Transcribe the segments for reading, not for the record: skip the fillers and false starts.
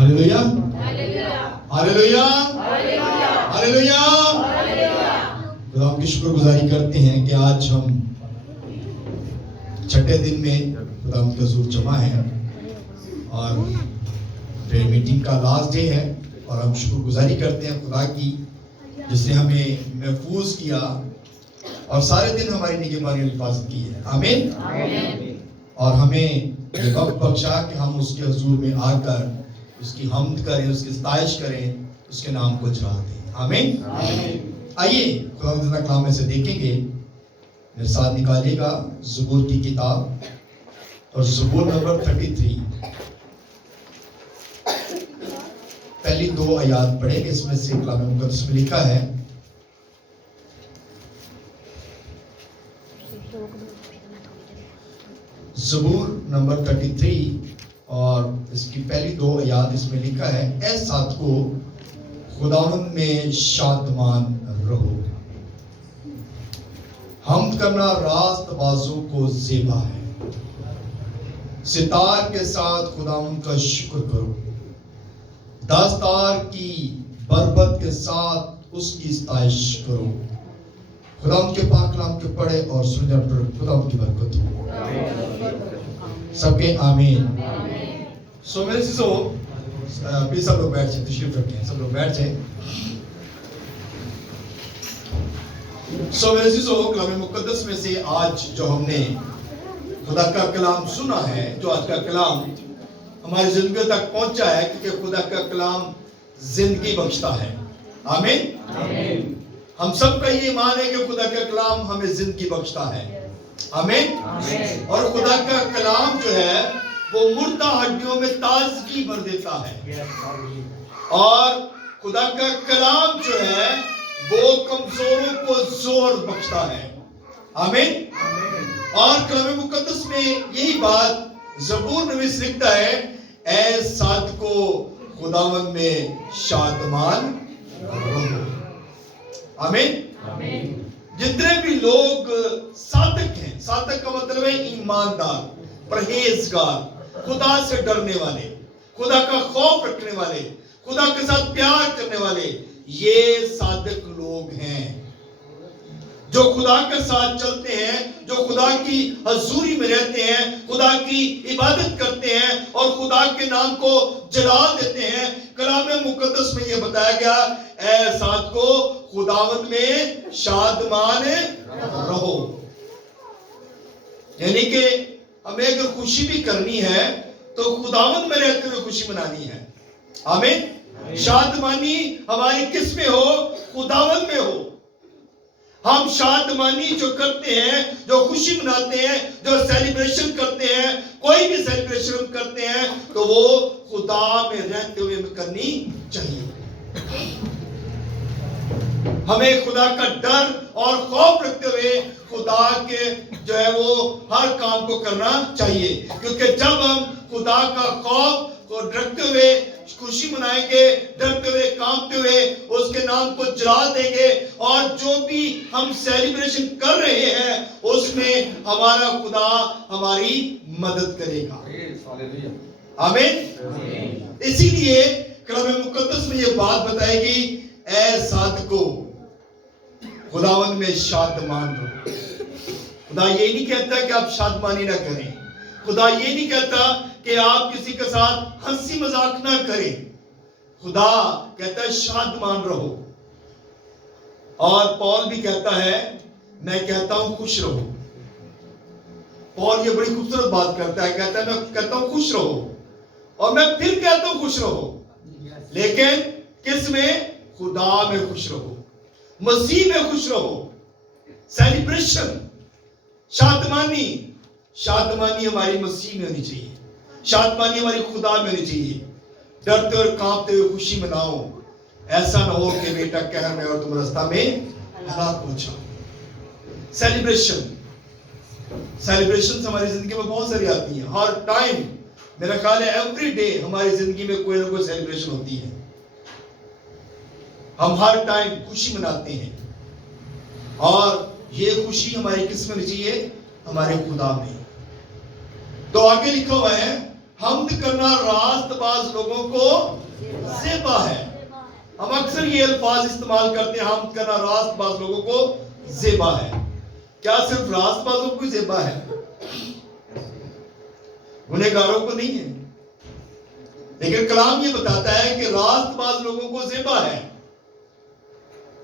Hallelujah, hallelujah, hallelujah, hallelujah. खुदा की शुक्रगुजारी करते हैं कि आज हम छठे दिन में खुदा का हुजूर जमा है और प्रेयर मीटिंग का लास्ट डे है और हम शुक्रगुजारी करते हैं खुदा की जिसने हमें महफूज किया और सारे दिन हमारी निगहबानी और हिफाजत की है। आमीन। और हमें ये वक्त बख्शा कि हम उसके हुजूर में आकर उसकी हम्द करें, उसकी सताइश करें, उसके नाम को चढ़ा दें। आमीन। आइए खुदा के कलाम में से देखेंगे, मेरे साथ निकालिएगा ज़बूर की किताब और ज़बूर नंबर 33 पहली 2 आयत पढ़ेंगे। इसमें से कलाम मुकद्दस में लिखा है, ज़बूर नंबर 33 और इसकी पहली 2 आयत इसमें लिखा है, ऐ साधको खुदावंद में शादमान रहो, हमद करना रास्त बाजू को ज़ेबा है, सितार के साथ खुदावंद का शुक्र करो, दास्तार की बरबत के साथ उसकी सताइश करो। खुदावंद के पाक कलाम के पढ़े और सुनने पर खुदावंद की बरकत हो। सबके आमीन। सो मेरे सिसो प्लीज सब लोग बैठ जाए, तशरीफ रखें, सब लोग बैठ जाए। सो मेरे सिसो कलाम मुकद्दस में से आज जो हमने खुदा का कलाम सुना है, जो आज का कलाम हमारी जिंदगी तक पहुंचा है, क्योंकि खुदा का कलाम जिंदगी बख्शता है। आमीन। हम सबका ये ईमान है कि खुदा का कलाम हमें जिंदगी बख्शता है। आमीन। और खुदा का कलाम जो है वो मुर्दा हड्डियों में ताजगी भर देता है और खुदा का कलाम जो है वो कमजोरों को जोर बख्शता है। आमीन। और कलाम मुकद्दस में यही बात ज़बूर नवीस लिखता है, ऐ साधको खुदावंद में शादमान रहो। आमीन। जितने भी लोग साधक हैं, साधक का मतलब है ईमानदार, परहेजगार, खुदा से डरने वाले, खुदा का खौफ रखने वाले, खुदा के साथ प्यार करने वाले, ये साधक लोग हैं जो खुदा के साथ चलते हैं, जो खुदा की हजूरी में रहते हैं, खुदा की इबादत करते हैं और खुदा के नाम को जलाल देते हैं। कलाम मुकद्दस में यह बताया गया, ऐ साधको खुदावंद में शादमान रहो। यानी कि हमें अगर खुशी भी करनी है तो खुदावंद में रहते हुए खुशी मनानी है। आमीन। शादमानी हमारी किस में हो? खुदावंद में हो। हम शादमानी जो करते हैं, जो खुशी मनाते हैं, जो सेलिब्रेशन करते हैं, कोई भी सेलिब्रेशन करते हैं तो वो खुदा में रहते हुए करनी चाहिए। हमें खुदा का डर और खौफ रखते हुए खुदा के जो है वो हर काम को करना चाहिए, क्योंकि जब हम खुदा का खौफ को रखते हुए खुशी मनाएंगे, डरते हुए, कांपते हुए उसके नाम को जला देंगे और जो भी हम सेलिब्रेशन कर रहे हैं उसमें हमारा खुदा हमारी मदद करेगा। आमीन। इसीलिए कलाम मुकद्दस में ये बात बताएगी, ऐ साधको खुदावंद में शादमान रहो। खुदा ये नहीं कहता कि आप शादमानी ना करें, खुदा ये नहीं कहता कि आप किसी के साथ हंसी मजाक ना करें। खुदा कहता है शादमान रहो। और पौल भी कहता है, मैं कहता हूं खुश रहो। पौल ये बड़ी खूबसूरत बात करता है, कहता है मैं कहता हूं खुश रहो और मैं फिर कहता हूं खुश रहो, लेकिन किस में? खुदा में खुश रहो, मसीह में खुश रहो। सेलिब्रेशन, शादमानी, शादमानी हमारी मसीह में होनी चाहिए, शादमानी हमारी खुदा में होनी चाहिए। डरते और कांपते हुए खुशी मनाओ, ऐसा ना हो कि बेटा कहर में और तुम रास्ता में हलाक हो जाओ। सेलिब्रेशन, सेलिब्रेशन हमारी जिंदगी में बहुत सारी आती हैं। हर टाइम, मेरा ख्याल है एवरी डे हमारी जिंदगी में कोई ना कोई सेलिब्रेशन होती है। हम हर टाइम खुशी मनाते हैं और ये खुशी हमारी किस में होनी चाहिए? हमारे खुदा में। तो आगे लिखा हुआ है, हम्द करना रास्तबाज लोगों को ज़ेबा है। हम अक्सर ये अल्फाज इस्तेमाल करते हैं, हम्द करना रास्तबाज लोगों को ज़ेबा है। क्या सिर्फ रास्तबाजों को ज़ेबा है? गुनहगारों को नहीं है। लेकिन कलाम ये बताता है कि रास्तबाज लोगों को ज़ेबा है।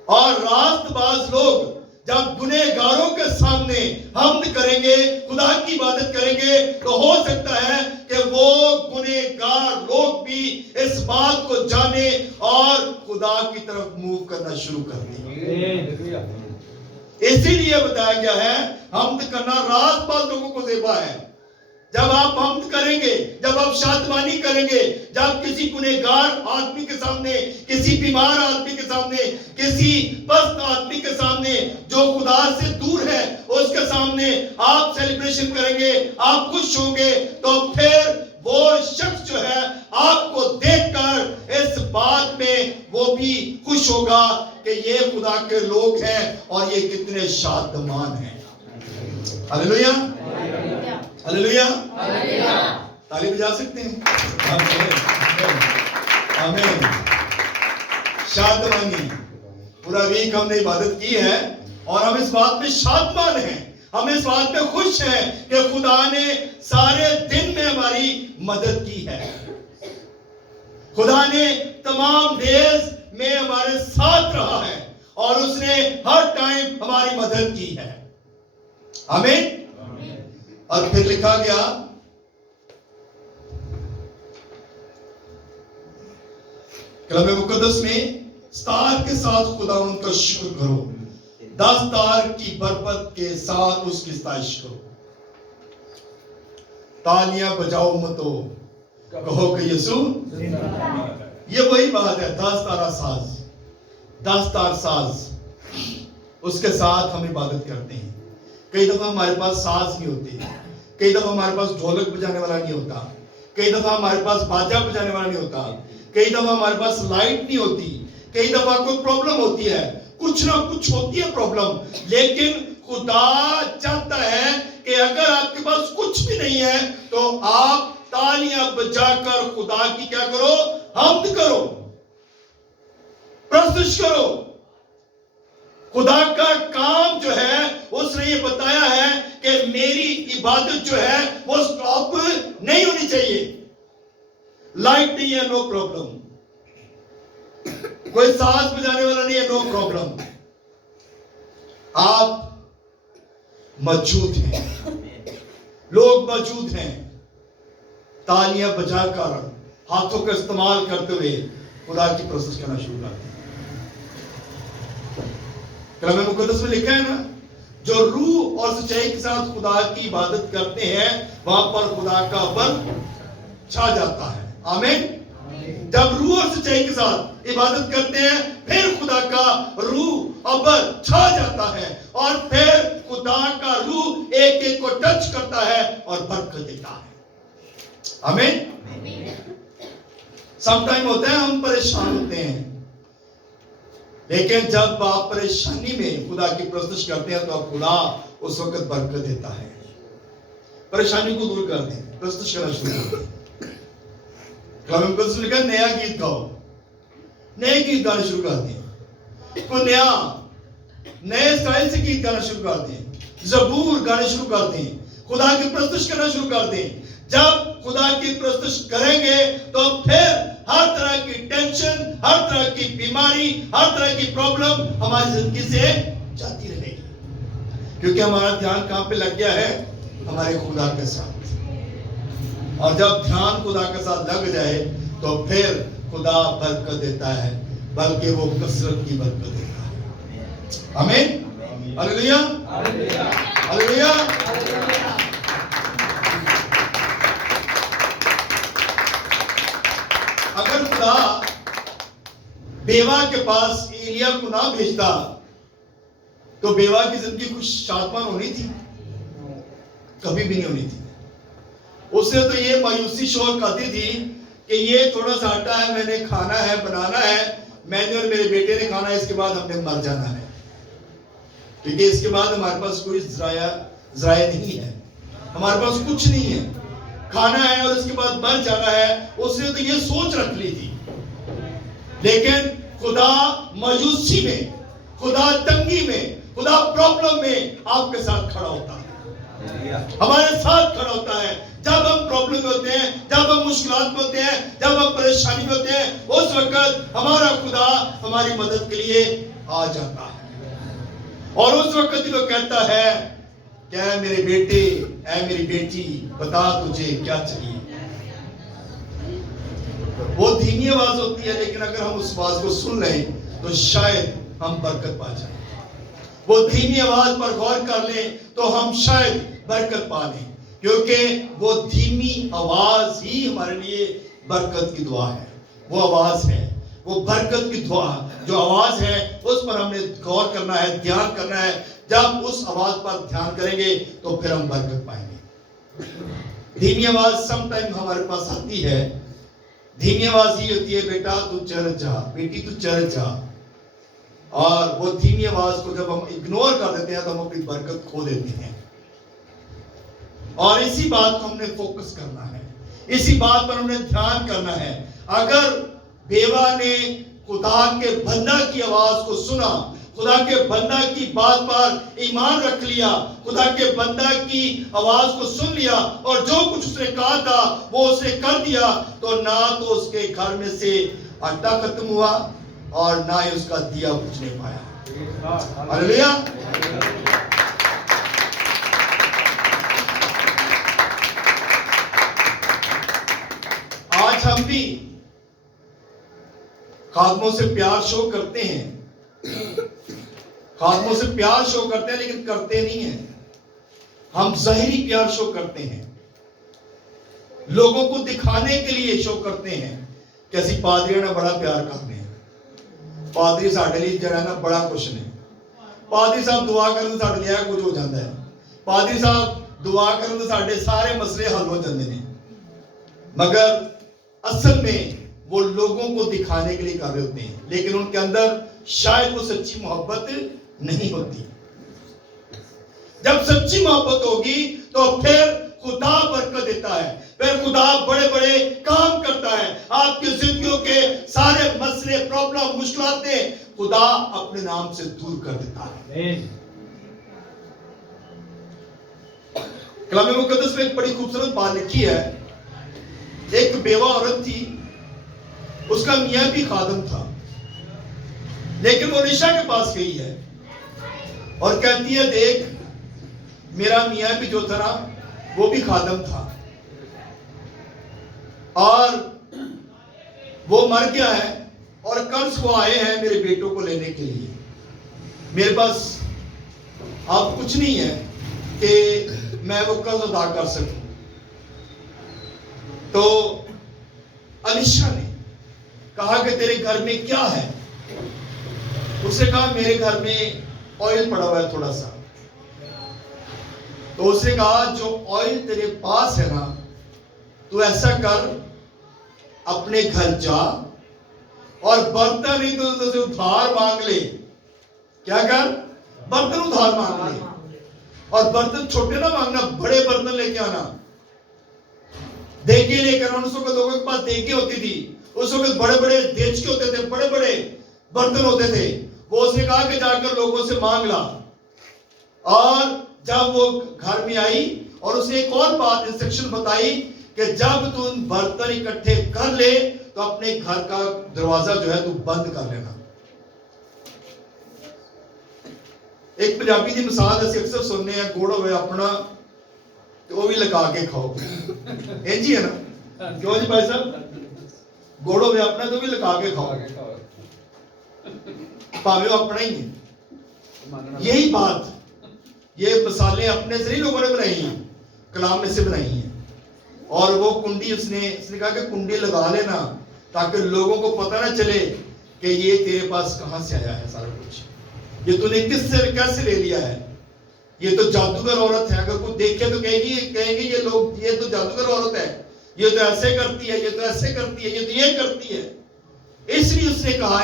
और रास्तबाज लोग जब गुनहगारों के सामने हम्द करेंगे, खुदा की इबादत करेंगे, तो हो सकता है कि वो गुनहगार लोग भी इस बात को जाने और खुदा की तरफ मूव करना शुरू कर दें। इसीलिए बताया गया है हम्द करना रास्तबाज लोगों को ज़ेबा है। जब आप हम्द करेंगे, जब आप शादमानी करेंगे, जब किसी गुनहगार आदमी के सामने, किसी बीमार आदमी के सामने, किसी पस्त आदमी के सामने जो खुदा से दूर है, उसके सामने आप सेलिब्रेशन करेंगे, आप खुश होंगे, तो फिर वो शख्स जो है आपको देखकर इस बात में वो भी खुश होगा कि ये खुदा के लोग हैं और ये कितने शादमान हैं। हालेलुया, हालेलुया, ताली बजा सकते हैं। आमीन। शादमानी। पूरा वीक हमने इबादत की है और हम इस बात में शादमान हैं, हम इस बात में खुश हैं कि खुदा ने सारे दिन में हमारी मदद की है। खुदा ने तमाम डेज में हमारे साथ रहा है और उसने हर टाइम हमारी मदद की है। आमीन। और फिर लिखा गया कलाम मुकद्दस में, स्तार के साथ खुदावंद का शुक्र करो, दस्तार की बरकत के साथ उसकी सताइश करो। तालियां बजाओ मतो, कहो कि यीशु। ये वही बात है, दस्तारा साज, दस्तार साज, उसके साथ हम इबादत करते हैं। कई दफा हमारे पास साज नहीं होते, कई दफा हमारे पास ढोलक बजाने वाला नहीं होता, कई दफा हमारे पास बाजा बजाने वाला नहीं होता, कई दफा हमारे पास लाइट नहीं होती, कई दफा कोई प्रॉब्लम होती है, कुछ ना कुछ होती है प्रॉब्लम। लेकिन खुदा चाहता है कि अगर आपके पास कुछ भी नहीं है तो आप तालियां बजाकर खुदा की क्या करो? हम्द करो, प्रस्तुत करो। खुदा का काम जो है उसने ये बताया है कि मेरी इबादत जो है वो स्टॉप नहीं होनी चाहिए। लाइट नहीं है, नो प्रॉब्लम, कोई साज बजाने वाला नहीं है, नो प्रॉब्लम। आप मौजूद हैं, लोग मौजूद हैं, तालियां बजाकर हाथों का इस्तेमाल करते हुए खुदा की प्रोसेस करना शुरू करते हैं। कलाम मुकद्दस में लिखा है ना, जो रूह और सच्चाई के साथ खुदा की इबादत करते हैं वहां पर खुदा का बल छा जाता है। आमीन। जब रूह और सच्चाई के साथ इबादत करते हैं फिर खुदा का रूह और बल छा जाता है और फिर खुदा का रूह एक एक को टच करता है और बरकत देता है। आमीन। समटाइम होता है हम परेशान होते हैं, लेकिन जब आप परेशानी में खुदा की प्रस्तुत करते हैं तो खुदा उस वक्त बरकत देता है। परेशानी को दूर कर दें, प्रस्तुत करना शुरू कर दें। कलाम मुकद्दस में लिखा नया गीत गाओ, नए गीत गाने शुरू कर दें, कोई नए स्टाइल से गीत गाना शुरू कर दें, ज़बूर गाने शुरू कर दें, खुदा की प्रस्तुत करना शुरू कर दें। जब खुदा की प्रस्तुत करेंगे तो फिर हर तरह की टेंशन, हर तरह की बीमारी, हर तरह की प्रॉब्लम हमारी जिंदगी से जाती रहेगी, क्योंकि हमारा ध्यान कहां पे लग गया है? हमारे खुदा के साथ। और जब ध्यान खुदा के साथ लग जाए तो फिर खुदा बरकत देता है, बल्कि वो कसरत की बरकत देता है। आमीन। Hallelujah, hallelujah. अगर खुदा बेवा के पास एलिया को ना भेजता तो बेवा की जिंदगी कुछ शादमान होनी थी? कभी भी नहीं होनी थी। उसने तो ये मायूसी शोर करती थी कि ये थोड़ा सा आटा है, मैंने खाना है, बनाना है, मैंने और मेरे बेटे ने खाना है, इसके बाद हमने मर जाना है, क्योंकि इसके बाद हमारे पास कोई जराया नहीं है, हमारे पास कुछ नहीं है। खाना है और उसके बाद मर जाना है, उसने तो ये सोच रख ली थी। लेकिन खुदा मायूसी में, खुदा तंगी में, खुदा प्रॉब्लम में आपके साथ खड़ा होता है, हमारे साथ खड़ा होता है। जब हम प्रॉब्लम में होते हैं, जब हम मुश्किलात में होते हैं, जब हम परेशानी में होते हैं, उस वक्त हमारा खुदा हमारी मदद के लिए आ जाता है। और उस वक्त ही वो कहता है, क्या मेरे बेटे, ऐ मेरी बेटी, बता तुझे क्या चाहिए। वो धीमी आवाज होती है, लेकिन अगर हम उस आवाज को सुन लें तो शायद हम बरकत पा जाए। वो धीमी आवाज पर गौर कर लें तो हम शायद बरकत पा लें, क्योंकि वो धीमी आवाज ही हमारे लिए बरकत की दुआ है। वो आवाज है, वो बरकत की दुआ, जो आवाज है उस पर हमने गौर करना है, ध्यान करना है। जब उस आवाज पर ध्यान करेंगे तो फिर हम बरकत पाएंगे। धीमी आवाज समटाइम हमारे पास आती है। धीमी आवाज ही होती है, बेटा तू चल जा, बेटी तू चल जा। और वो धीमी आवाज को जब हम इग्नोर कर देते हैं तो हम अपनी बरकत खो देते हैं। और इसी बात को हमने फोकस करना है, इसी बात पर हमने ध्यान करना है। अगर बेवा ने खुदा के बंदा की आवाज को सुना, खुदा के बंदा की बात पर ईमान रख लिया, खुदा के बंदा की आवाज को सुन लिया और जो कुछ उसने कहा था वो उसने कर दिया, तो ना तो उसके घर में से आटा खत्म हुआ और ना ही उसका दिया बुझने पाया। हालेलुया। आज हम भी खादमों से प्यार शो करते हैं, खादमों से प्यार शो करते हैं, लेकिन करते नहीं हैं। हम ज़ाहिरी प्यार शो करते हैं, लोगों को दिखाने के लिए शो करते हैं कि ਅਸੀਂ ਪਾਦਰੀਆਂ ਨਾਲ बड़ा प्यार करते हैं। पादरी ਸਾਡੇ ਲਈ ਜਿਹੜਾ ਨਾ बड़ा कुछ ने। पादरी साहब दुआ ਕਰਨ ਸਾਡੇ ਲਈ कुछ हो जाता है। पादरी साहब दुआ ਕਰਨ तो ਸਾਡੇ सारे मसले हल हो जाते हैं। मगर असल में वो लोगों को दिखाने के लिए कर रहे होते हैं, लेकिन उनके अंदर शायद वो सच्ची मोहब्बत नहीं होती। जब सच्ची मोहब्बत होगी तो फिर खुदा बरकत देता है, फिर खुदा बड़े बड़े काम करता है। आपकी जिंदगियों के सारे मसले, प्रॉब्लम, मुश्किलातें खुदा अपने नाम से दूर कर देता है। कलाम मुकद्दस में एक बड़ी खूबसूरत बात लिखी है। एक बेवा औरत थी, उसका मियां भी खादम था, लेकिन वो एलीशा के पास गई है और कहती है, देख मेरा मियां भी जो था वो भी खादम था और वो मर गया है और कर्ज वो आए हैं मेरे बेटों को लेने के लिए। मेरे पास अब कुछ नहीं है कि मैं वो कर्ज अदा कर सकूं। तो एलीशा ने कहा कि तेरे घर में क्या है? उसने कहा मेरे घर में ऑयल पड़ा हुआ है थोड़ा सा। तो उसने कहा जो ऑयल तेरे पास है ना, तू ऐसा कर, अपने घर जा और बर्तन ही तो उधार मांग ले। क्या कर? बर्तन उधार मांग ले, और बर्तन छोटे ना मांगना, बड़े बर्तन लेके आना। देगे लेकर आना। उस वक्त लोगों के पास देगे होती थी, उस वक्त बड़े बड़े देचके होते थे, बड़े बड़े बर्तन होते थे। वो उसने कहा कि जाकर लोगों से मांग ला। और जब वो घर में आई और उसने एक और बात, इंस्ट्रक्शन बताई कि जब तू बर्तन इकट्ठे कर ले तो अपने घर का दरवाजा जो है तू बंद कर लेना। एक पंजाबी की मिसाल असीं अक्सर सुनने हैं, गुड़ होवे अपना तो वो भी लगा के खाओ। इंज ही है ना, क्यों जी भाई साहब? गुड़ होवे अपना तो भी लगा के खाओ, भावे वो अपना ही है। यही बात, ये मिसालें अपने से नहीं लोगों ने बनाई हैं, कलाम में से बनाई हैं। और वो कुंडी उसने कहा कि कुंडी लगा लेना ताकि लोगों को पता ना चले कि ये तेरे पास कहां से आया है सारा कुछ, ये तूने किससे कैसे ले लिया है। ये तो जादूगर औरत है, अगर कोई देखे तो कहेंगे ये लोग, ये तो जादूगर औरत है, ये तो ऐसे करती है, ये तो ऐसे करती है, ये तो ये करती है। इसलिए उसने कहा,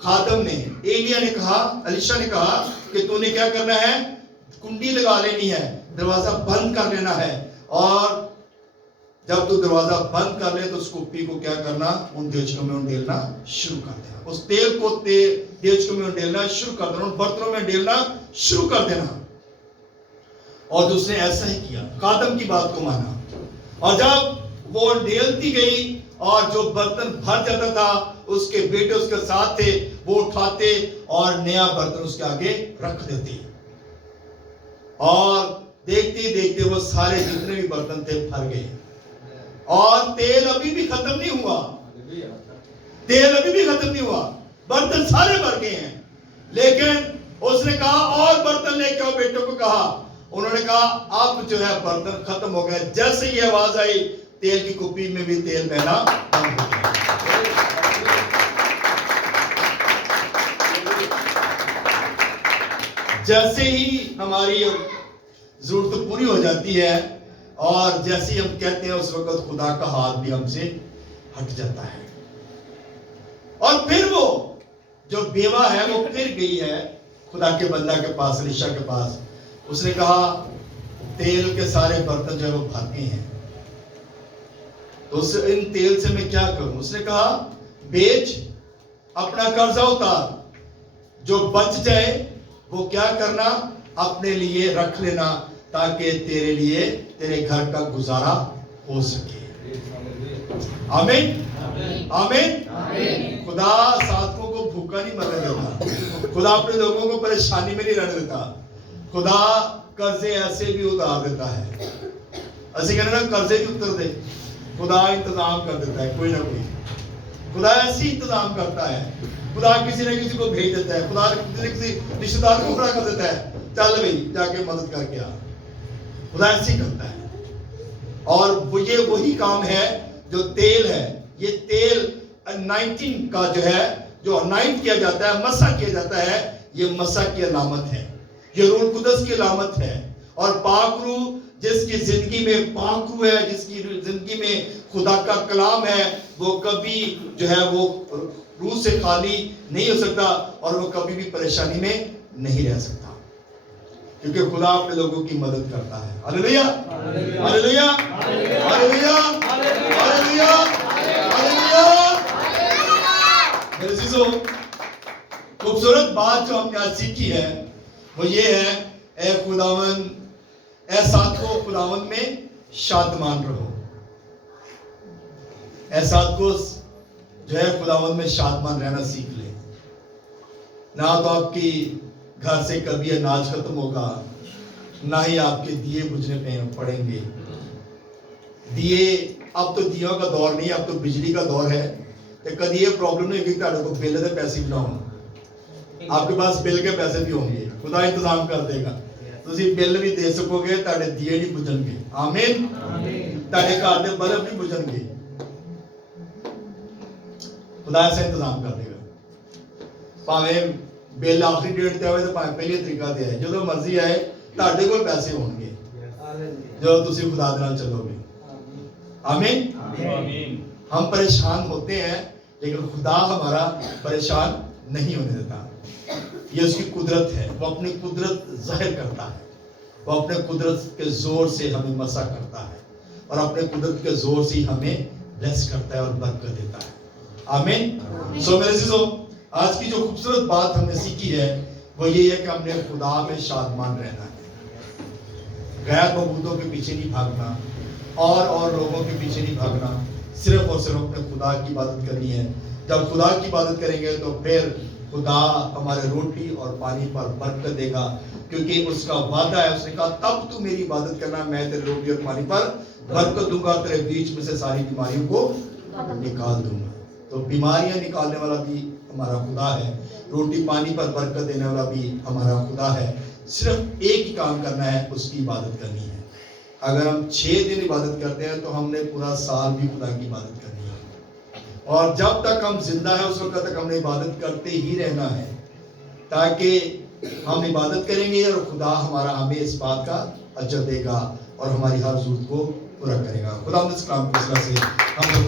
खादम ने, एलिया ने कहा, एलीशा ने कहा कि तूने क्या करना है? कुंडी लगा लेनी है, दरवाजा बंद कर लेना है और जब तू दरवाजा बंद कर ले तो उस कुप्पी को क्या करना, उन देचकों में उंडेलना शुरू कर देना। उस तेल को देचकों में उंडेलना शुरू कर देना, उन बर्तनों में उंडेलना शुरू कर देना। और उसने ऐसा ही किया, खादम की बात को माना। और जब वो उंडेलती गई और जो बर्तन भर जाता था, उसके बेटे उसके साथ थे, वो उठाते और नया बर्तन उसके आगे रख देते। और देखते देखते वो सारे जितने भी बर्तन थे भर गए। और तेल अभी भी खत्म नहीं हुआ, तेल अभी भी खत्म नहीं हुआ, बर्तन सारे भर गए हैं। लेकिन उसने कहा और बर्तन लेके आओ, बेटों को कहा। उन्होंने कहा अब जो है बर्तन खत्म हो गए। जैसे ही आवाज आई, तेल की कुप्पी में भी तेल बहना बंद हो गया। जैसे ही हमारी जरूरत पूरी हो जाती है और जैसे ही हम कहते हैं, उस वक्त खुदा का हाथ भी हमसे हट जाता है। और फिर वो जो बेवा है वो फिर गई है खुदा के बंदा के पास, एलीशा के पास। उसने कहा तेल के सारे बर्तन जो है वो भर गए हैं, तो इन तेल से मैं क्या करूं। उसने कहा बेच, अपना कर्जा उतार, जो बच जाए वो क्या करना, अपने लिए रख लेना, ताकि तेरे लिए तेरे घर का गुजारा हो सके। आमीन आमीन। खुदा साधकों को भूखा नहीं मरने देता, खुदा अपने लोगों को परेशानी में नहीं रहने देता। खुदा कर्जे ऐसे भी उतार देता है। ऐसे कहना ना, कर्जे भी उतर दे, खुदा इंतजाम कर देता है कोई ना कोई। खुदा ऐसी इंतजाम करता है, खुदा किसी न किसी को भेज देता है, खुदा किसी न किसी रिश्तेदार को खड़ा कर देता है, चल भाई जाके मदद करके आ। खुदा ऐसे ही करता है। और वो ये वही काम है जो तेल है। ये तेल 19 का जो है, जो अनाइंट किया जाता है, मसा किया जाता है, ये मसा की अलामत है, ये रूह कुदस की अलामत है। और पाक रूह जिसकी जिंदगी में पाक रूह है, जिसकी जिंदगी में खुदा का कलाम है, वो कभी जो है वो रूह से खाली नहीं हो सकता और वो कभी भी परेशानी में नहीं रह सकता, क्योंकि खुदा अपने लोगों की मदद करता है। Hallelujah hallelujah hallelujah hallelujah hallelujah. मेरे अजीजों, खूबसूरत बात जो हमने आज सीखी है वो ये है, ए खुदावन, ए साथों, खुदावन में शादमान रहो। ए साथों जो है खुदावन में शादमान रहना सीख ले। ना तो आपकी घर से कभी अनाज खत्म होगा, ना ही आपके दिए बुझने पड़ेंगे। दिए, अब तो दियों का दौर नहीं, अब तो बिजली का दौर है। तो कभी ये प्रॉब्लम नहीं होगी कि को बिल के पैसे बनाओ, आपके पास बिल के पैसे भी होंगे, खुदा इंतजाम कर देगा। ਤੁਸੀਂ ਬਿੱਲ ਵੀ ਦੇ ਸਕੋਗੇ, ਤੁਹਾਡੇ ਦੀਏ ਨਹੀਂ ਬੁਝਣਗੇ। ਆਮੀਨ। ਤੁਹਾਡੇ ਘਰ ਦੇ ਬਲਬ ਨਹੀਂ ਬੁਝਣਗੇ, खुदा ऐसा इंतजाम कर देगा। ਭਾਵੇਂ ਬਿੱਲ ਆਖਰੀ ਡੇਟ ਤੇ ਆਵੇ ਤਾਂ ਭਾਵੇਂ ਪਹਿਲੀ ਤਰੀਕਾ ਤੇ ਆਏ, ਜਦੋਂ ਮਰਜ਼ੀ ਆਏ ਤੁਹਾਡੇ ਕੋਲ ਪੈਸੇ ਹੋਣਗੇ ਜਦੋਂ ਤੁਸੀਂ खुदा ਦੇ ਨਾਲ ਚੱਲੋਗੇ। आमीन आमीन। हम परेशान होते हैं लेकिन खुदा हमारा परेशान नहीं होने देता। ये उसकी कुदरत है, वो अपनी कुदरत जाहिर करता है, वो अपने कुदरत के जोर से हमें मसा करता है और अपने कुदरत के जोर से ही हमें ब्लेस करता है और बरकत देता है। आमीन। सो मेरे अजीजों, आज की जो खूबसूरत बात हमने सीखी है वो ये है कि हमने खुदा में शादमान रहना है, गैर मबूदों के पीछे नहीं भागना और लोगों के पीछे नहीं भागना, सिर्फ और सिर्फ अपने खुदा की इबादत करनी है। जब खुदा की इबादत करेंगे तो फिर खुदा हमारे रोटी और पानी पर बरकत देगा, क्योंकि उसका वादा है। उसने कहा तब तू मेरी इबादत करना, मैं तेरे रोटी और पानी पर बरकत दूंगा, तेरे बीच में से सारी बीमारियों को निकाल दूंगा। तो बीमारियां निकालने वाला भी हमारा खुदा है, रोटी पानी पर बरकत देने वाला भी हमारा खुदा है। सिर्फ एक ही काम करना है, उसकी इबादत करनी है। अगर हम 6 दिन इबादत करते हैं तो हमने पूरा साल भी खुदा की इबादत करनी है। और जब तक हम जिंदा है उस वक्त तक हमने इबादत करते ही रहना है, ताकि हम इबादत करेंगे और खुदा हमें इस बात का अजर देगा और हमारी हर जरूरत को पूरा करेगा। खुदा इस काम से हम लोग